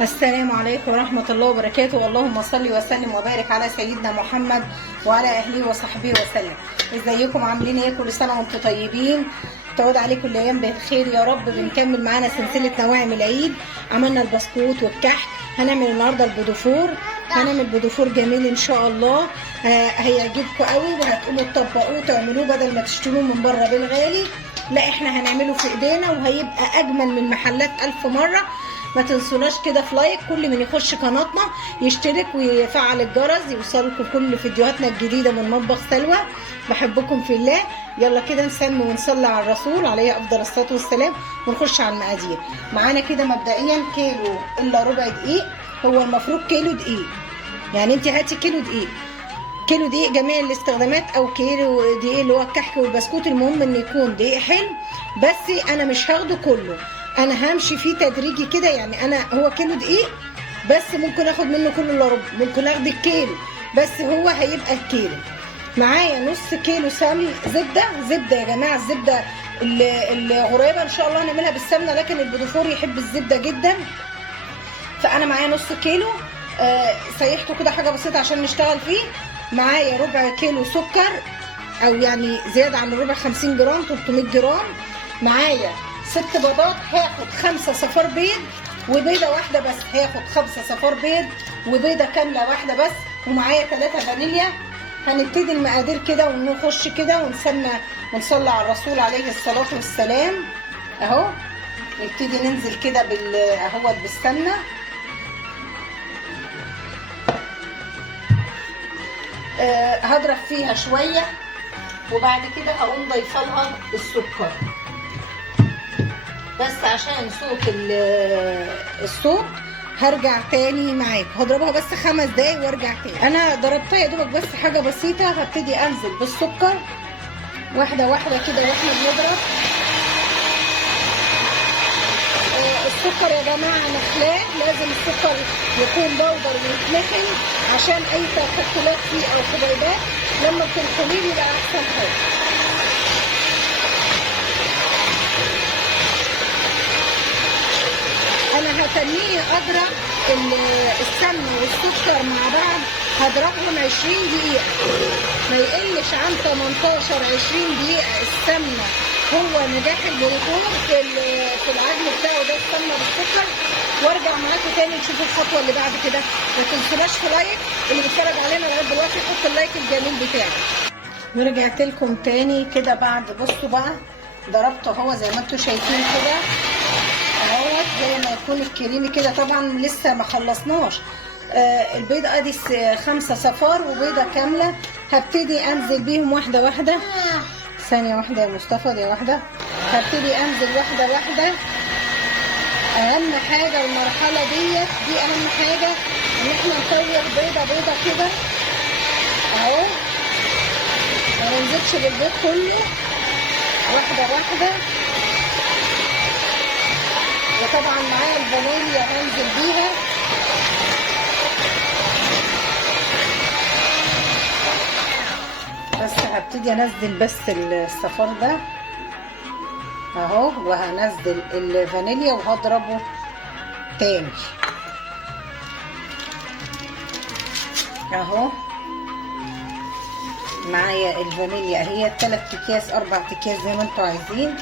السلام عليكم ورحمة الله وبركاته. اللهم صل وسلم وبارك على سيدنا محمد وعلى أهله وصحبه وسلم. ازيكم عاملين ايه؟ كل سنة وانتم طيبين، تعود عليكم الأيام بالخير يا رب. بنكمل معانا سلسلة نواعم العيد. عملنا البسكوت والكحك، هنعمل النهاردة البودفور. هنعمل بودفور جميل ان شاء الله، هيعجبكم قوي وهتقوموا تطبقوه وتعملوه بدل ما تشتروه من بره بالغالي. لا احنا هنعمله في ايدينا وهيبقى اجمل من محلات 1000 مرة. ما تنسوناش كده في لايك، كل من يخش قناتنا يشترك ويفعل الجرس يوصلكم كل فيديوهاتنا الجديده من مطبخ سلوى. بحبكم في الله. يلا كده نسمي ونصلي على الرسول عليه افضل الصلاه والسلام ونخش على المقادير. معانا كده مبدئيا كيلو الا ربع دقيق. هو المفروض كيلو دقيق، يعني انت هاتي كيلو دقيق، كيلو دقيق جميع الاستخدامات، او كيلو دقيق اللي هو الكحك والبسكوت. المهم ان يكون دقيق حلو، بس انا مش هاخده كله، انا همشي فيه تدريجي كده. يعني انا هو كيلو دقيق بس ممكن اخد منه كله الا ربع، ممكن اخد الكيلو بس هو هيبقى الكيلو. معايا نص كيلو زبده يا جماعه. الزبده الغريبه ان شاء الله هنعملها بالسمنه، لكن البودفور يحب الزبده جدا. فانا معايا نص كيلو، سيحته كده حاجه بسيطه عشان نشتغل فيه. معايا ربع كيلو سكر، او يعني زياده عن الربع 50 جرام 300 جرام. معايا 6 بيضات، هاخد 5 صفار بيض وبيضه واحده بس، هاخد 5 صفار بيض وبيضه كامله واحده بس. ومعايا 3 فانيليا. هنبتدي المقادير كده ونخش كده ونسمى ونصلي على الرسول عليه الصلاه والسلام. اهو نبتدي ننزل كده اهوت بالسمنه. هضرب فيها شويه وبعد كده هقوم ضيفه لها السكر، بس عشان صوت الصوت هرجع تاني معاكم. هضربها بس 5 دقايق وارجع تاني. انا ضربتها يا دوبك بس حاجه بسيطه. هبتدي انزل بالسكر واحده واحده كده واحنا بنضرب. السكر يا جماعه محلاه، لازم السكر يكون بودر ويتنخل عشان اي تكتلات فيه او حبيبات لما بتنخليه يبقى احسن حاجه. انا هتنيه اضرب السمنه والسكر مع بعض، هضربهم 20 دقيقه، ما يقلش عن 18 20 دقيقه. السمنه هو نجاح البودفور في العجن بتاعه ده، السمنه بالسكر. وارجع معاكم تاني نشوف الخطوه اللي بعد كده. ما تنسوناش في لايك، اللي بيتفرج علينا لغايه دلوقتي يحط اللايك الجميل بتاعه. ورجعت لكم تاني كده بعد. بصوا بقى ضربته اهو زي ما انتم شايفين كده اهوت، زي ما يكون الكريمي كده. طبعا لسه ما خلصناش. البيضه ادي 5 صفار وبيضه كامله. هبتدي انزل بيهم واحده واحده. ثانيه واحده يا مصطفى، دي واحده. هبتدي انزل واحده واحده. اهم حاجه المرحله دي اهم حاجه ان احنا نطير بيضه بيضه كده اهو، ما ننزلش بالبيض كله، واحده واحده. وطبعا معايا الفانيليا هنزل بيها. بس هبتدي انزل بس الصفار ده اهو، وهنزل الفانيليا وهضربه تاني اهو. معايا الفانيليا اهي 3 اكياس 4 اكياس زي ما انتوا عايزين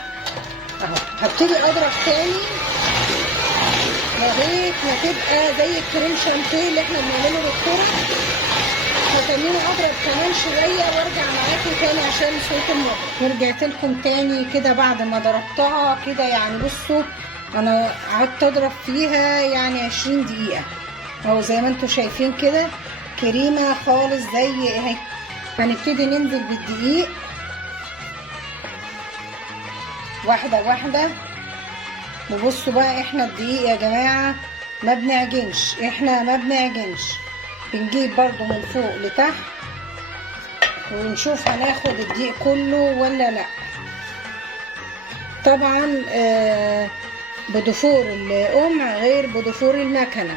اهو. هبتدي اضرب تاني لغايه ما تبقى زي الكريم شانتيه اللي احنا بنعمله بالكرة. هتنيني اضرب كمان شويه وارجع معاكم تاني عشان صوت النار. ورجعت لكم تاني كده بعد ما ضربتها كده. يعني بصوا انا قعدت اضرب فيها يعني 20 دقيقه اهو، زي ما انتم شايفين كده كريمه خالص زي اهي. هنبتدي ننزل بالدقيق واحده واحده. وبصوا بقى احنا الدقيق يا جماعه ما بنعجنش، احنا ما بنعجنش، بنجيب برضو من فوق لتحت ونشوف هناخد الدقيق كله ولا لا. طبعا بودفور القمع غير بودفور المكنه.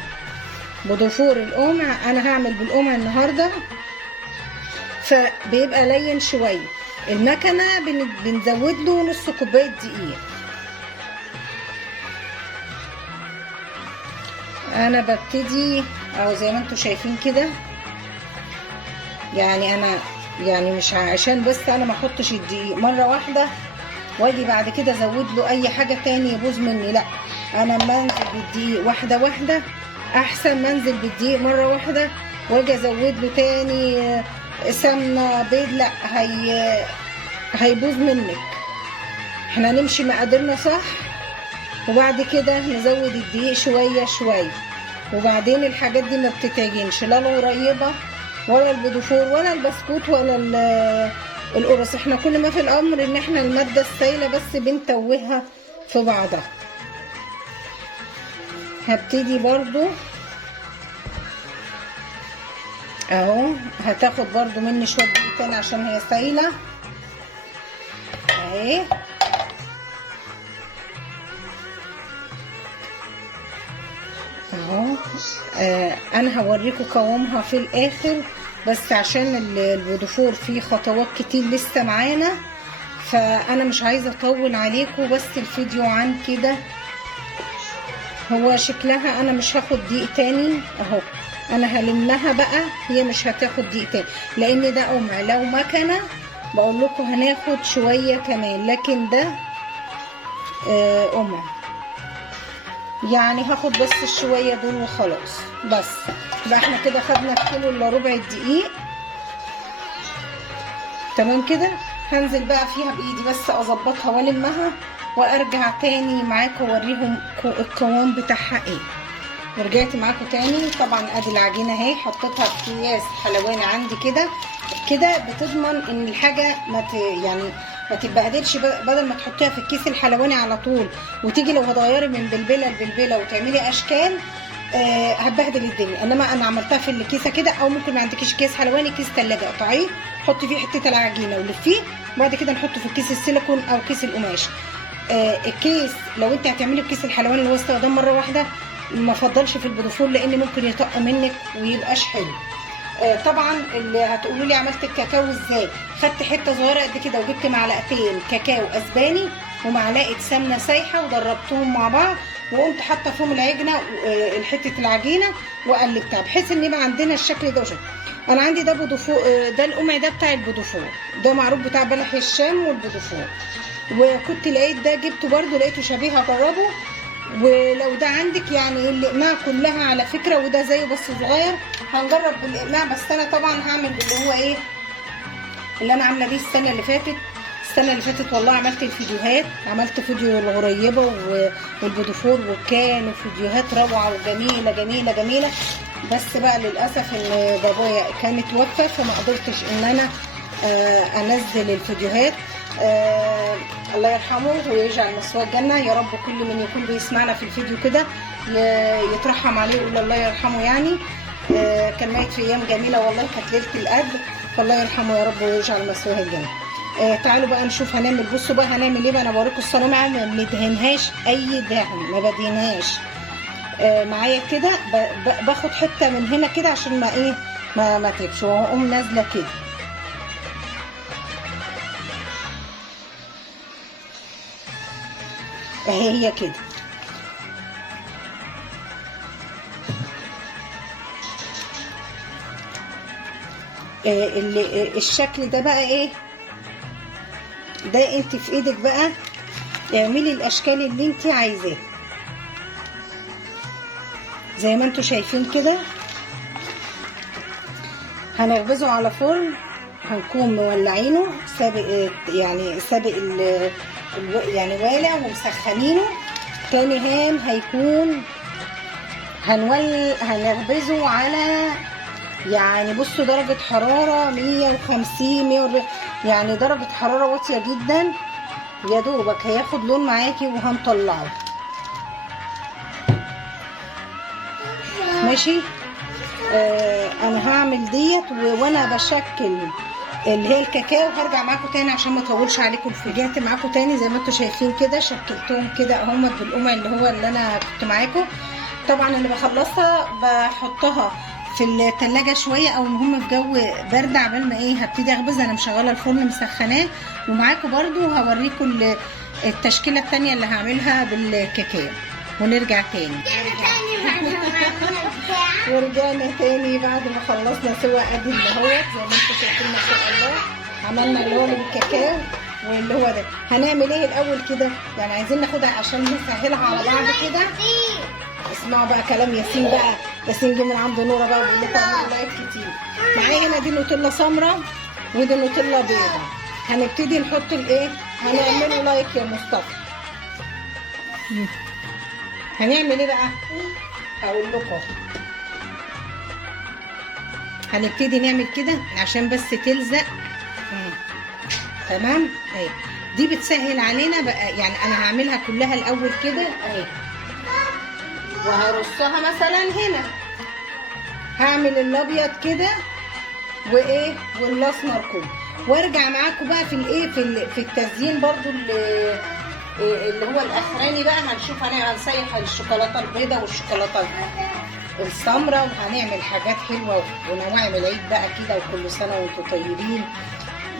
بودفور القمع انا هعمل بالقمع النهارده فبيبقى لين شويه. المكنه بنزود له نص كوبايه دقيق. انا ببتدي اهو زي ما انتم شايفين كده، يعني انا يعني مش عشان بس انا ما احطش الدقيق مره واحده واجي بعد كده ازود له اي حاجه تاني يبوظ مني، لا انا منزل بالدقيق واحده واحده احسن منزل بالدقيق مره واحده واجي ازود له تاني سمنه بيض، لا هيبوظ منك. احنا نمشي مقاديرنا صح، وبعد كده نزود الدقيق شويه شويه. وبعدين الحاجات دي ما بتتعجنش، لا الغريبه ولا البدفور ولا البسكوت ولا القرص. احنا كل ما في الامر ان احنا الماده السائله بس بنتوهها في بعضها. هبتدي برضو اهو، هتاخد برضو مني شويه دقيق تاني عشان هي سايله اهي. اهو انا هوريكم قوامها في الاخر، بس عشان البودفور فيه خطوات كتير لسه معانا، فانا مش عايزه اطول عليكم بس الفيديو عن كده. هو شكلها انا مش هاخد دقيق تاني اهو، انا هلمها بقى، هي مش هتاخد دقيق تاني لان ده قمع. لو مكنه بقول لكم هناخد شويه كمان، لكن ده قمع، يعني هاخد بس الشويه دول وخلاص. بس يبقى احنا كده خدنا كيلو الا ربع الدقيق، تمام كده. هنزل بقى فيها بايدي بس اظبطها والمها وارجع تاني معاكم اوريهم القوام بتاعها ايه. ورجعت معاكم تاني. طبعا ادي العجينه اهي، حطيتها في اكياس حلواني عندي كده كده، بتضمن ان الحاجه يعني ما تتبهدلش. بدل ما تحطيها في الكيس الحلواني على طول وتيجي لو هتغيري من بلبله لبلبله وتعملي اشكال هتبهدل الدنيا. انما انا عملتها في الكيسه كده، او ممكن ما عندكيش كيس حلواني، كيس ثلاجه قطعيه حطي فيه حته العجينه ولفيه، وبعد كده نحطه في الكيس السيليكون او كيس القماش. الكيس لو انت هتعملي بكيس الحلواني اللي هو استخدام مره واحده ما افضلش في البودفور لان ممكن يطق منك ويبقاش حلو. طبعا اللي هتقولوا لي عملت الكاكاو ازاي، خدت حته صغيره قد كده وجبت معلقتين كاكاو اسباني ومعلقه سمنه سايحه وضربتهم مع بعض، وقمت حاطه فيهم العجنه حته العجينه وقلبتها بحيث ان يبقى عندنا الشكل ده وشكل. انا عندي ده بودفور، ده القمع ده بتاع البودفور، ده معروف بتاع بلح الشام والبودفور. وكنت لقيت ده جبته برده لقيته شبيه هجربه. ولو ده عندك يعني الاقماع كلها على فكره، وده زيه بس صغير، هنجرب بالاقماع. بس انا طبعا هعمل اللي هو ايه اللي انا عامله بيه السنه اللي فاتت. السنه اللي فاتت والله عملت الفيديوهات، عملت فيديو الغريبه والبودفور، وكانوا فيديوهات روعه وجميله جميله جميله. بس بقى للاسف ان بابايا كان اتوفى فما قدرتش ان انا انزل الفيديوهات. الله يرحمه ويجعل مثواه الجنه يا رب. كل من يكون بيسمعنا في الفيديو كده يترحم عليه ويقول الله يرحمه يعني. كان ميت في ايام جميله والله، كانت ليله القدر، فالله يرحمه يا رب ويجعل مثواه الجنه. تعالوا بقى نشوف هنعمل. بصوا بقى هنعمل ايه بقى. انا بوريكم الصوانع ما بندهنهاش اي دهن، ما بدهنهاش. معايا كده باخد حته من هنا كده عشان ما ايه ما تبش، واقوم نازله كده اهي هي كده. الشكل ده بقى ايه ده، انت في ايدك بقى اعملي الاشكال اللي انت عايزاها زي ما انتوا شايفين كده. هنخبزه على فرن، هنكون مولعينه سابق يعني سابق يعني والع ومسخنينه. تاني هان هيكون هنخبزه على يعني بصوا درجة حرارة 150 يعني درجة حرارة واطية جدا. يا دوبك هياخد لون معاكي وهنطلعه ماشي. انا هعمل ديت وانا بشكل اللي هي الكاكاو. هرجع معاكم تاني عشان ما اطولش عليكم الفيديو. رجعت معاكم تاني زي ما انتم شايفين كده، شكلتهم كده اهمت بالقمع اللي هو اللي انا كنت معاكم. طبعا اللي بخلصها بحطها في التلاجة شويه، او هم في جو برد عبال ما ايه هبتدي اخبز. انا مشغله الفرن مسخناه، ومعاكم برده هوريكم التشكيله التانيه اللي هعملها بالكاكاو. ونرجع تاني. ورجعنا تاني بعد ما خلصنا سوا ادي اللي هو زي ما انتم شايفين ما شاء الله. عملنا اللي هو بالكاكاو واللي هو ده. هنعمل ايه الاول كده؟ يعني عايزين ناخدها عشان نسهلها على بعض كده. اسمعوا بقى كلام ياسين بقى. ياسين جه من عند نوره بقى وبيقول لكم اعملوا لايك كتير. معايا هنا دي نوتيلا سمراء ودي نوتيلا بيضاء. هنبتدي نحط الايه؟ هنعمله لايك يا مصطفى. هنعمل ايه بقى؟ هقول لكم. هنبتدي نعمل كده عشان بس تلزق. تمام؟ اهي دي بتسهل علينا بقى. يعني انا هعملها كلها الاول كده اهي، وهرصها مثلا هنا. هعمل الابيض كده وايه والاسمر كله، وارجع معاكم بقى في الايه في التزيين برضو اللي هو الاخراني بقى. هنشوف هنسيح الشوكولاته البيضاء والشوكولاته السمراء، وهنعمل حاجات حلوه ونواعم العيد بقى كده. وكل سنه وانتم طيبين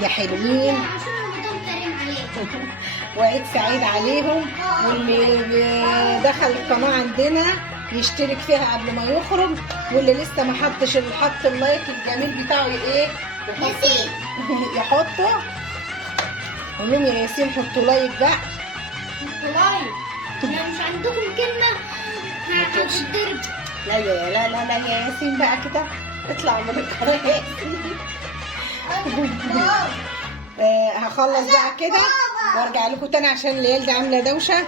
يا حلوين، وعيد سعيد عليهم. واللي دخل القناه عندنا يشترك فيها قبل ما يخرج، واللي لسه ما حطش حط اللايك الجميل بتاعه ايه يحطه. قول لهم يا ياسين حطوا لايك بقى. حطوا لايك. لو مش عندكم كلمه هتتضرب. لا يا ياسين بقى كده اطلع من القناه. هخلص بقى كده وارجع لكم تاني عشان العيال دي عامله دوشه.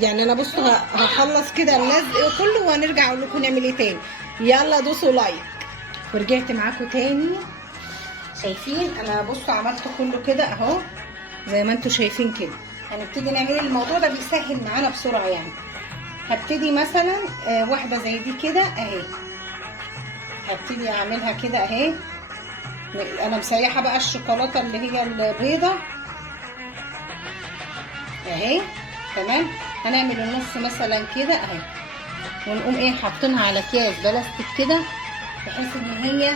يعني انا بصوا هخلص كده اللزق كله وهنرجع اقول لكم نعمل ايه تاني. يلا دوسوا لايك. ورجعت معاكم تاني. شايفين انا بصوا عملت كله كده اهو زي ما انتم شايفين كده. هنبتدي نعمل الموضوع ده بيسهل معانا بسرعه. يعني هبتدي مثلا واحده زي دي كده اهي. هبتدي اعملها كده اهي. انا مسيحه بقى الشوكولاته اللي هي البيضه اهي. تمام. هنعمل النص مثلا كده اهي، ونقوم ايه حاطينها على اكياس بلاستيك كده بحيث ان هي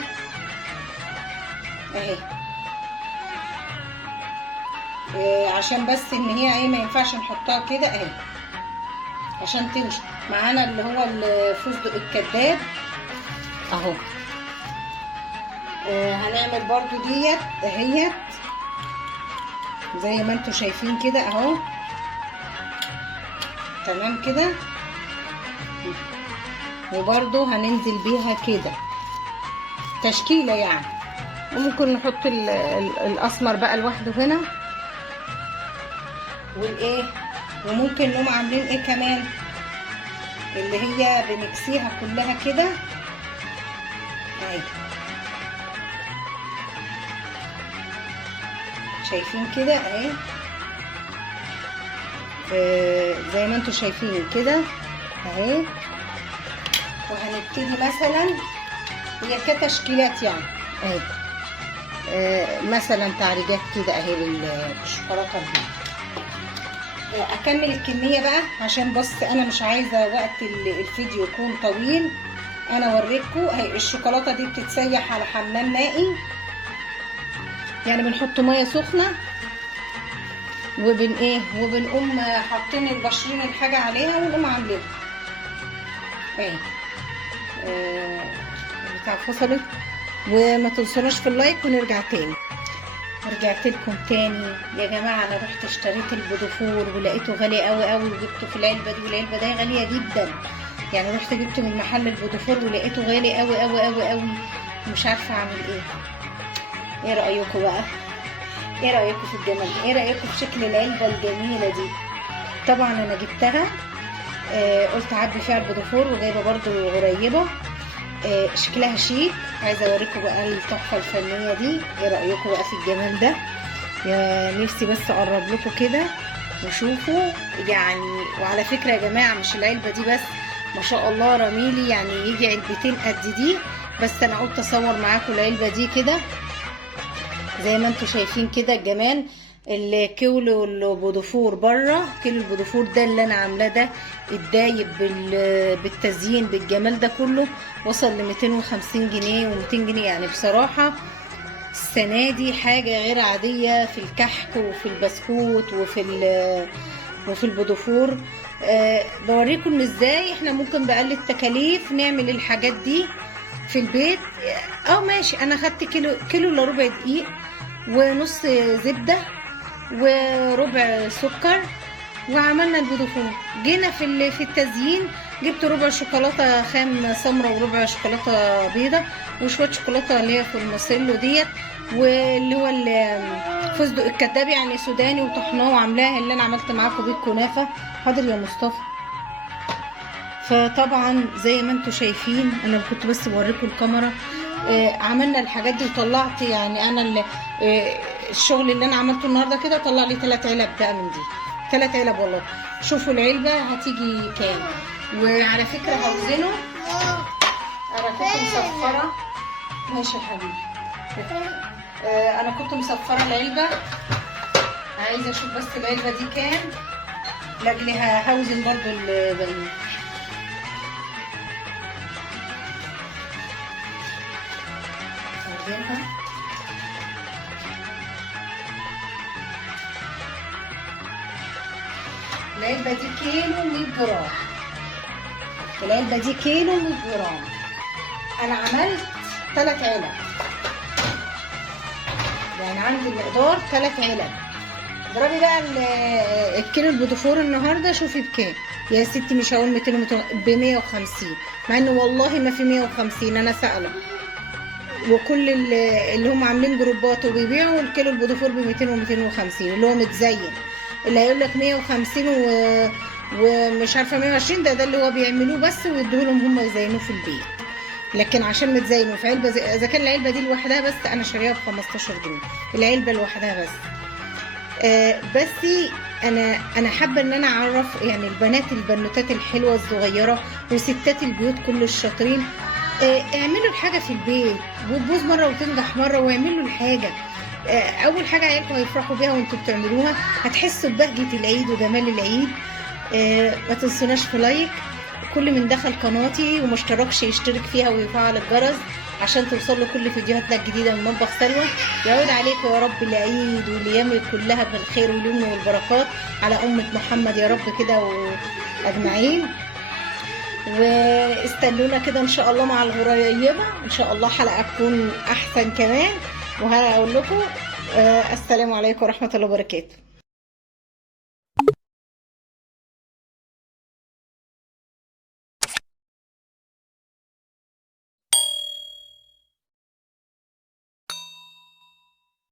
اهي عشان بس ان هي ايه ما ينفعش نحطها كده اهي عشان تمشي معانا اللي هو الفستق الكداب اهو. هنعمل برضو ديت اهيت زي ما انتوا شايفين كده اهو. تمام كده. وبرضو هننزل بيها كده تشكيله يعني. وممكن نحط الاسمر بقى لوحده هنا والايه. وممكن نقوم عاملين ايه كمان اللي هي بنكسيها كلها كده اهي. شايفين كده اهي زي ما انتوا شايفين كده اهي. وهنبتدي مثلا هي كتشكيلات يعني اهي مثلا تعريجات كده اهي للشوكولاته دي. اكمل الكميه بقى عشان بس انا مش عايزه وقت الفيديو يكون طويل. انا اوريكم اهي الشوكولاته دي بتتسيح على حمام مائي. يعني بنحط ميه سخنه وبنقوم حاطين البشرين الحاجه عليها ونقوم عاملينها اهي. بتاع فصلت. وما تنسوناش في اللايك ونرجع تاني. رجعت لكم تاني يا جماعه. انا رحت اشتريت البودوفور ولقيته غالي قوي قوي وجبته في العلبه دي، والعلبه دي غاليه جدا. يعني رحت جبته من محل البودوفور ولقيته غالي قوي قوي قوي قوي. مش عارفه اعمل ايه. ايه رايكم بقى؟ ايه رايكم في الجمال؟ ايه رايكم في شكل العلبه الجميله دي؟ طبعا انا جبتها قلت اعبي فيها البودوفور، وجايبه برضو قريبه شكلها شيك. عايزه اوريكم بقى التحفه الفنيه دي. ايه رايكم بقى في الجمال ده؟ يا نفسي بس اقرب لكم كده وشوفوا يعني. وعلى فكره يا جماعه مش العلبه دي بس، ما شاء الله رميلي يعني يجي علبتين قد دي. بس انا قلت اصور معاكم العلبه دي كده زي ما انتوا شايفين كده الجمال. الكيلو البودوفور بره، كيلو البودوفور ده اللي انا عاملاه ده الدايب بالتزيين بالجمال ده كله وصل ل 250 جنيه و200 جنيه. يعني بصراحه السنه دي حاجه غير عاديه في الكحك وفي البسكوت وفي البودوفور. بوريكم ازاي احنا ممكن بأقل التكاليف نعمل الحاجات دي في البيت. ماشي، انا خدت كيلو الا ربع دقيق ونص زبده وربع سكر وعملنا البيض. جينا في التزيين جبت ربع شوكولاته خام سمره وربع شوكولاته بيضه وشويه شوكولاته اللي هي في المصيلو ديت، واللي هو الفستق الكداب يعني سوداني، وطحناه وعاملاه اللي انا عملت معاكم بيه الكنافه. حاضر يا مصطفى. فطبعا زي ما انتم شايفين انا كنت بس بوريكم الكاميرا. عملنا الحاجات دي وطلعت يعني انا الشغل اللي انا عملته النهارده كده طلع لي 3 علب بقى من دي، 3 علب والله. شوفوا العلبه هتيجي كام. وعلى فكره هوزنه، انا كنت مسفره. ماشي يا حبيبي. انا كنت مسفره العلبه، عايزه اشوف بس العلبه دي كام لاجل هوزن برضو الباقيين. العلبة دي كيلو 100 جرام. العلبة دي كيلو 100 جرام. أنا عملت 3 علب، يعني عندي المقدار 3 علب. اضربي بقى الكيلو البيض النهارده شوفي بكام يا ستي. مش هقول 200 ب 150، مع انه والله ما في 150. انا سائله وكل اللي هم عاملين جروبات وبيبيعوا الكيلو البيض ب 200 و 250 اللي هو متزين. اللي هيقول لك 150 ومش عارفه 120 ده اللي هو بيعملوه بس ويدوه لهم هم يزينوه في البيت، لكن عشان متزينوا في علبه اذا كان العلبه دي لوحدها بس انا شاريها ب 15 جنيه العلبه لوحدها بس. بس انا حابه ان انا اعرف يعني البنوتات الحلوه الصغيره وستات البيوت كل الشاطرين. اعملوا الحاجه في البيت وتبوظ مره وتنجح مره، واعملوا الحاجه. اول حاجه عيالكم هيفرحوا بيها وانتوا بتعملوها، هتحسوا ببهجه العيد وجمال العيد. ما تنسوناش في لايك. كل من دخل قناتي وما اشتركش يشترك فيها ويفعل الجرس عشان توصل له كل فيديوهاتنا الجديده من مطبخ سلوى. يعود عليكم يا رب العيد والايام كلها بالخير واليمن والبركات على امه محمد يا رب كده واجمعين. واستنونا كده ان شاء الله مع الغريبه، ان شاء الله حلقه تكون احسن كمان. وهقول لكم السلام عليكم ورحمه الله وبركاته.